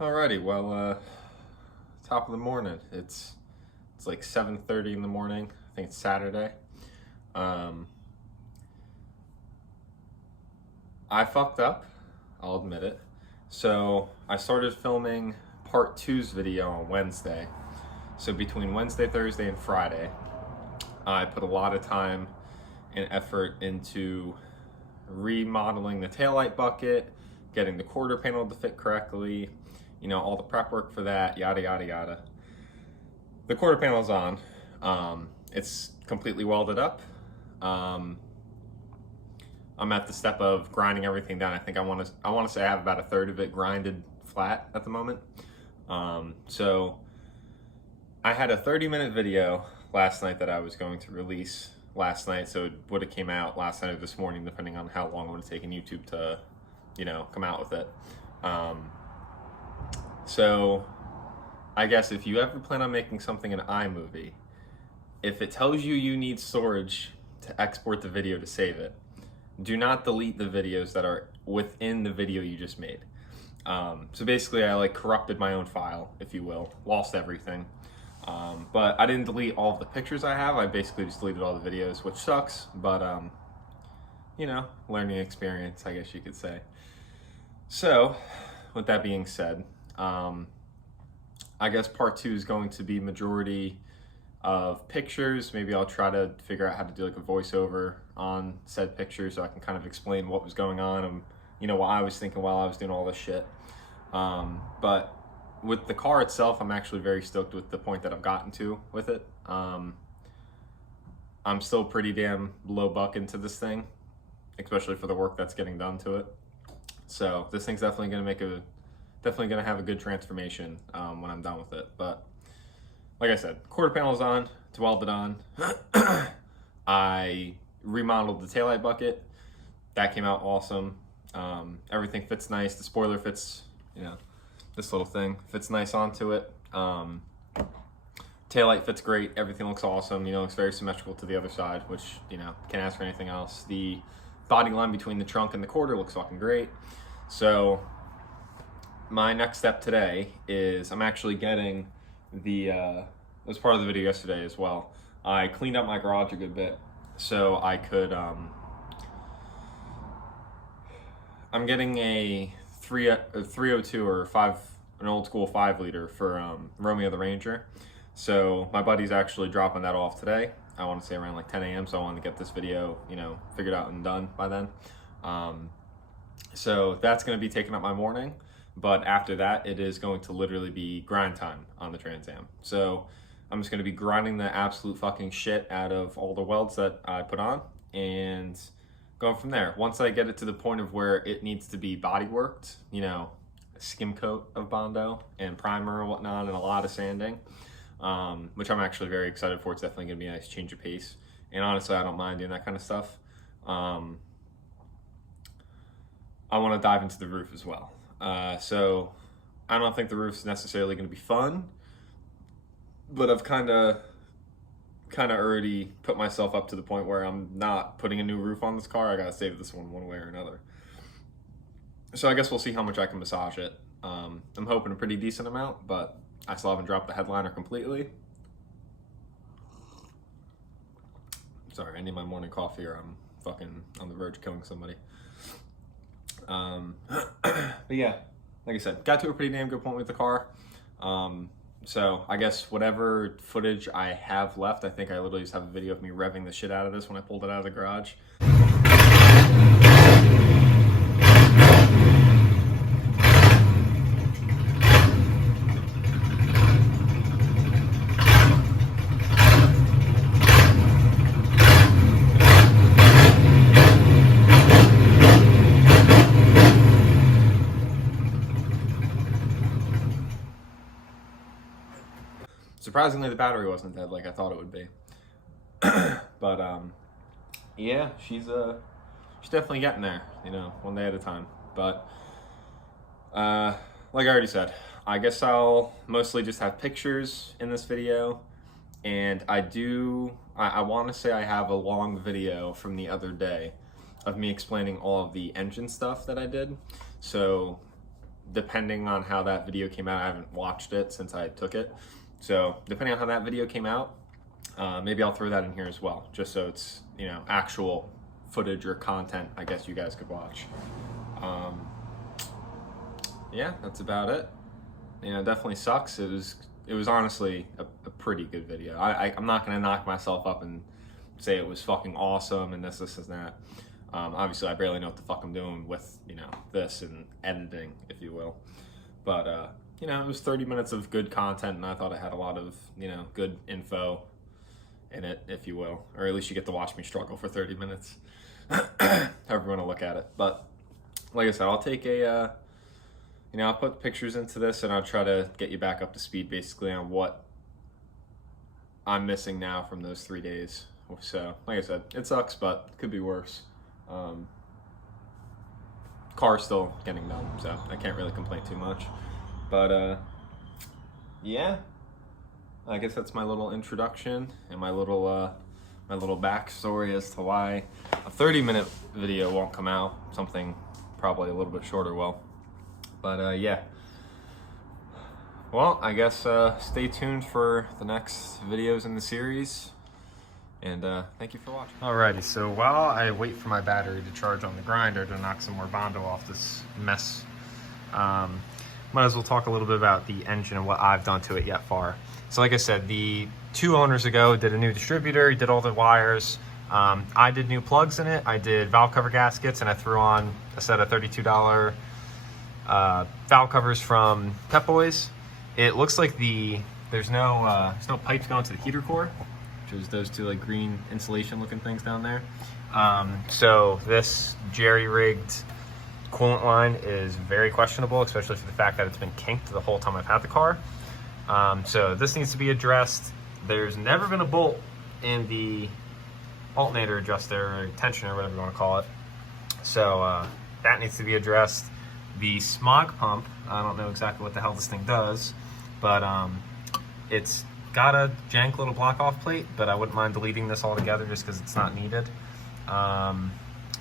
Alrighty, well, top of the morning. It's like 7:30 in the morning. I think it's Saturday. Um, I fucked up. I'll admit it. So I started filming part two's video on Wednesday. So between Wednesday, Thursday, and Friday, I put a lot of time and effort into remodeling the taillight bucket, getting the quarter panel to fit correctly, all the prep work for that, yada, yada, yada. The quarter panel is on. It's completely welded up. I'm at the step of grinding everything down. I think I want to say I have about a third of it grinded flat at the moment. So I had a 30-minute video last night that I was going to release last night, so it would have came out last night or this morning, depending on how long it would have taken YouTube to, come out with it. So I guess if you ever plan on making something in iMovie, if it tells you you need storage to export the video to save it, do not delete the videos that are within the video you just made. So basically I corrupted my own file, if you will, lost everything. But I didn't delete all of the pictures I have. I basically just deleted all the videos, which sucks, but learning experience, I guess you could say. So with that being said, I guess part two is going to be majority of pictures. Maybe I'll try to figure out how to do a voiceover on said pictures so I can kind of explain what was going on and what I was thinking while I was doing all this shit. But with the car itself, I'm actually very stoked with the point that I've gotten to with it. I'm still pretty damn low buck into this thing, especially for the work that's getting done to it. So this thing's definitely gonna have a good transformation when I'm done with it. But like I said, quarter panel's on, it's welded on. I remodeled the taillight bucket. That came out awesome. Everything fits nice. The spoiler fits, this little thing fits nice onto it. Taillight fits great. Everything looks awesome. Looks very symmetrical to the other side, which, can't ask for anything else. The body line between the trunk and the quarter looks fucking great. So my next step today is I'm actually getting it was part of the video yesterday as well. I cleaned up my garage a good bit so I could, I'm getting a 302 or an old school 5-liter for Romeo the Ranger. So my buddy's actually dropping that off today. I want to say around 10 a.m. So I want to get this video, figured out and done by then. So that's going to be taking up my morning. But after that, it is going to literally be grind time on the Trans Am. So I'm just going to be grinding the absolute fucking shit out of all the welds that I put on and going from there. Once I get it to the point of where it needs to be body worked, a skim coat of Bondo and primer and whatnot and a lot of sanding, which I'm actually very excited for. It's definitely going to be a nice change of pace. And honestly, I don't mind doing that kind of stuff. I want to dive into the roof as well. So I don't think the roof's necessarily going to be fun, but I've kind of already put myself up to the point where I'm not putting a new roof on this car. I got to save this one way or another. So I guess we'll see how much I can massage it. I'm hoping a pretty decent amount, but I still haven't dropped the headliner completely. Sorry, I need my morning coffee or I'm fucking on the verge of killing somebody. But yeah, like I said, got to a pretty damn good point with the car. So I guess whatever footage I have left, I think I literally just have a video of me revving the shit out of this when I pulled it out of the garage. Surprisingly, the battery wasn't dead like I thought it would be. But yeah, she's definitely getting there, one day at a time. But like I already said, I guess I'll mostly just have pictures in this video. And I want to say I have a long video from the other day of me explaining all of the engine stuff that I did. So depending on how that video came out, I haven't watched it since I took it. So depending on how that video came out, maybe I'll throw that in here as well, just so it's, you know, actual footage or content I guess you guys could watch. Yeah, that's about it. You know, it definitely sucks. It was honestly a pretty good video. I'm not gonna knock myself up and say it was fucking awesome and this and that. Obviously, I barely know what the fuck I'm doing with, you know, this and editing, if you will. But, you know, it was 30 minutes of good content, and I thought it had a lot of, you know, good info in it, if you will. Or at least you get to watch me struggle for 30 minutes. However you want to look at it. But, like I said, I'll take a, you know, I'll put pictures into this, and I'll try to get you back up to speed, basically, on what I'm missing now from those 3 days. So, like I said, it sucks, but it could be worse. Car's still getting done, so I can't really complain too much. But yeah, I guess that's my little introduction and my little backstory as to why a 30-minute video won't come out. Something probably a little bit shorter will. But yeah. Well, I guess stay tuned for the next videos in the series. And thank you for watching. Alrighty, so while I wait for my battery to charge on the grinder to knock some more Bondo off this mess, might as well talk a little bit about the engine and what I've done to it yet far. So like I said, the 2 owners ago did a new distributor, did all the wires. I did new plugs in it. I did valve cover gaskets, and I threw on a set of $32 valve covers from Pep Boys. It looks like there's no pipes going to the heater core, which is those 2 like green insulation looking things down there. So this jerry-rigged coolant line is very questionable, especially for the fact that it's been kinked the whole time I've had the car. So this needs to be addressed. There's never been a bolt in the alternator adjuster or tensioner, or whatever you want to call it. So that needs to be addressed. The smog pump, I don't know exactly what the hell this thing does, but it's got a jank little block off plate, but I wouldn't mind deleting this altogether just because it's not needed.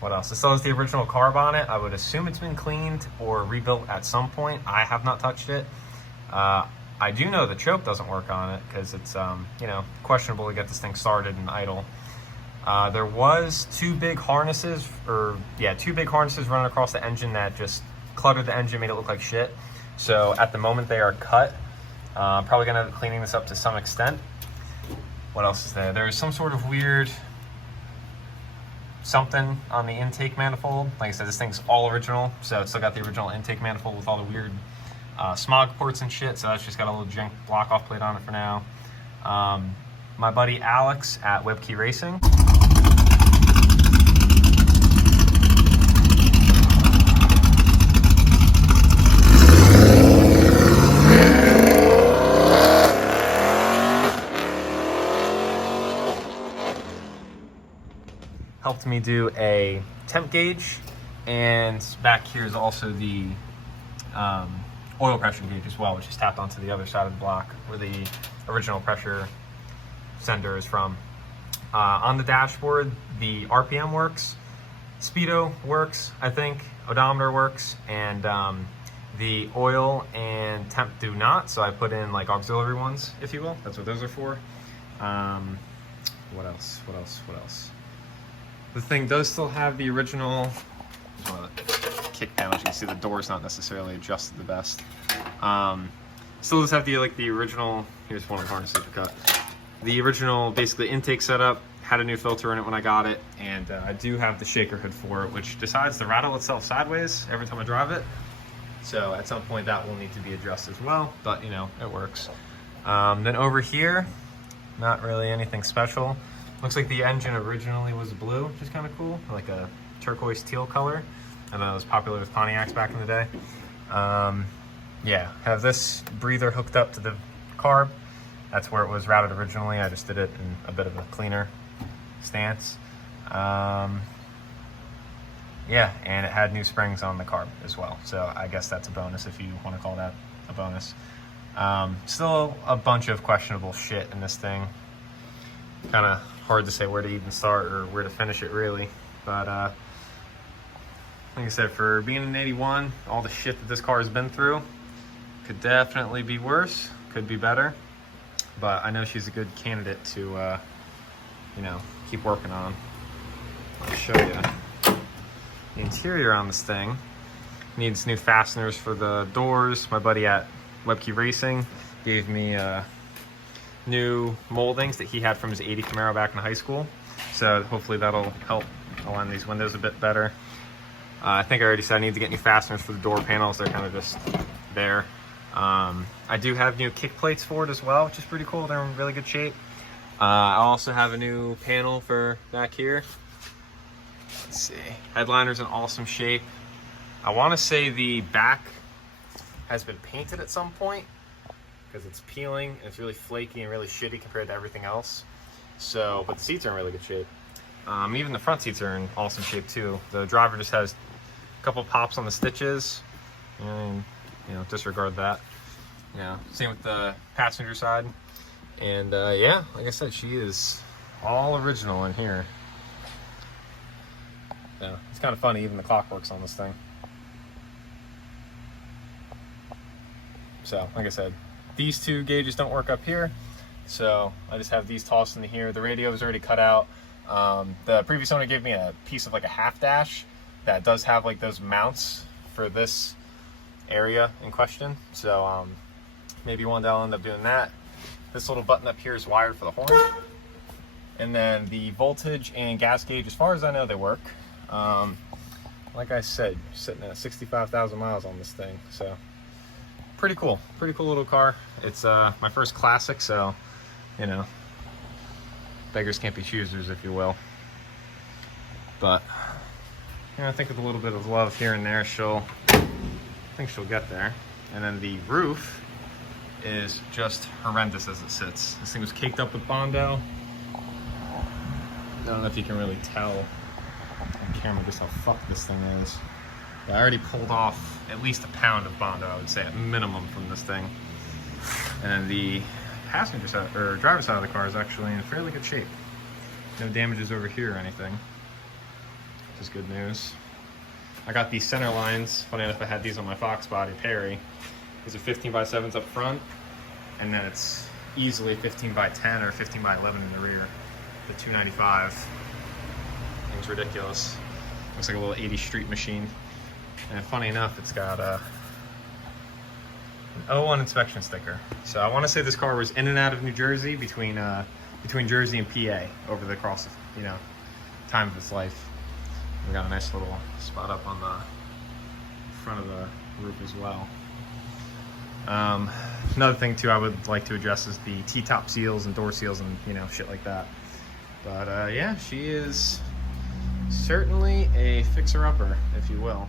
What else? It still has the original carb on it. I would assume it's been cleaned or rebuilt at some point. I have not touched it. I do know the choke doesn't work on it because it's you know, questionable to get this thing started and idle. There was 2 big harnesses, running across the engine that just cluttered the engine, made it look like shit. So at the moment they are cut. Probably gonna end up cleaning this up to some extent. What else is there? There's some sort of weird something on the intake manifold. Like I said, this thing's all original, so it's still got the original intake manifold with all the weird smog ports and shit. So that's just got a little jank block off plate on it for now. My buddy Alex at WebKey Racing helped me do a temp gauge, and back here is also the oil pressure gauge as well, which is tapped onto the other side of the block where the original pressure sender is from. On the dashboard, the RPM works, speedo works, I think, odometer works, and the oil and temp do not, so I put in like auxiliary ones, if you will. That's what those are for. What else? The thing does still have the original kick panel. As you can see, the door's not necessarily adjusted the best. Still does have the original. Here's one of the harnesses we cut. The original, basically, intake setup. Had a new filter in it when I got it, and I do have the shaker hood for it, which decides to rattle itself sideways every time I drive it. So at some point that will need to be adjusted as well, but you know, it works. Then over here, not really anything special. Looks like the engine originally was blue, which is kind of cool, like a turquoise teal color. I know it was popular with Pontiacs back in the day. Yeah, have this breather hooked up to the carb. That's where it was routed originally. I just did it in a bit of a cleaner stance. Yeah, and it had new springs on the carb as well. So I guess that's a bonus if you want to call that a bonus. Still a bunch of questionable shit in this thing. Kind of hard to say where to even start or where to finish it really. But like I said, for being an 81, all the shit that this car has been through, could definitely be worse, could be better. But I know she's a good candidate to, you know, keep working on. I'll show you the interior on this thing. Needs new fasteners for the doors. My buddy at Webkey Racing gave me new moldings that he had from his 80 Camaro back in high school. So hopefully that'll help align these windows a bit better. I think I already said I need to get new fasteners for the door panels. They're kind of just there. I do have new kick plates for it as well, which is pretty cool. They're in really good shape. I also have a new panel for back here. Let's see. Headliner's in awesome shape. I want to say the back has been painted at some point because it's peeling and it's really flaky and really shitty compared to everything else. So, but the seats are in really good shape. Even the front seats are in awesome shape too. The driver just has a couple pops on the stitches, and you know, disregard that. You know, same with the passenger side. And yeah, like I said, she is all original in here. Yeah, it's kind of funny, even the clock works on this thing. So, like I said, these two gauges don't work up here, so I just have these tossed into here. The radio is already cut out. The previous owner gave me a piece of like a half dash that does have like those mounts for this area in question. So maybe one day I'll end up doing that. This little button up here is wired for the horn. And then the voltage and gas gauge, as far as I know, they work. Like I said, sitting at 65,000 miles on this thing, so pretty cool little car. It's my first classic, so you know, beggars can't be choosers, if you will. But you know, I think with a little bit of love here and there, I think she'll get there. And then the roof is just horrendous as it sits. This thing was caked up with Bondo. I don't know if you can really tell on camera just how fucked this thing is. But I already pulled off at least a pound of Bondo, I would say, at minimum, from this thing. And then the passenger side, or driver's side of the car, is actually in fairly good shape. No damages over here or anything, which is good news. I got these center lines. Funny enough, I had these on my Fox body Perry. These are 15x7s up front, and then it's easily 15x10 or 15x11 in the rear. The 295. Thing's ridiculous. Looks like a little 80 street machine. And funny enough, it's got an 01 inspection sticker. So I want to say this car was in and out of New Jersey between Jersey and PA over the time of its life. We got a nice little spot up on the front of the roof as well. Another thing too I would like to address is the T-top seals and door seals and shit like that. But yeah, she is certainly a fixer-upper, if you will.